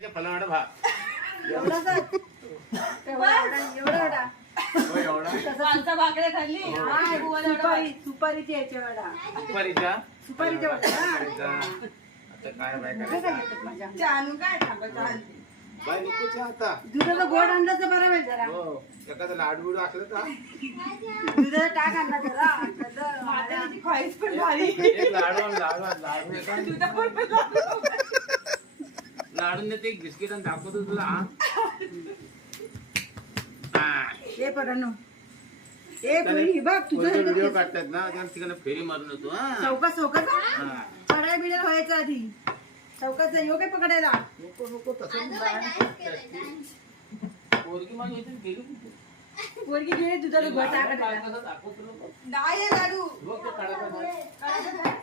फलावडा भा भाकऱ्या खाल्ली सुपारीची याच्या वडा सुपारीच्या सुपारीच्या वडा आता काय बाय करायचं जानू काय थांबायचं बाय निकोच्या आता दुधाचा गोड आणला तर बरं होईल जरा हो एखादा लाडू बिडू असलं का दुधाचा टाक आणला जरा माझ्याची ख्वाहिश पण झाली एक लाडू लाडून देते एक बिस्किट आणि दाखवतो तुला हे परानो ए पुरी बघ तुझं व्हिडिओ काढतात ना त्या ठिकाणी फेरी मारून येतो चौका चौका पडाय बिडाय व्हायचं आधी चौकाचा योग आहे पकडायला नको नको तसं पोरगी माझी येते गेली कुठे पोरगी गेली दुधाचा गोड टाक दाखवतो नको नाही लाडू बघ तो काढायचा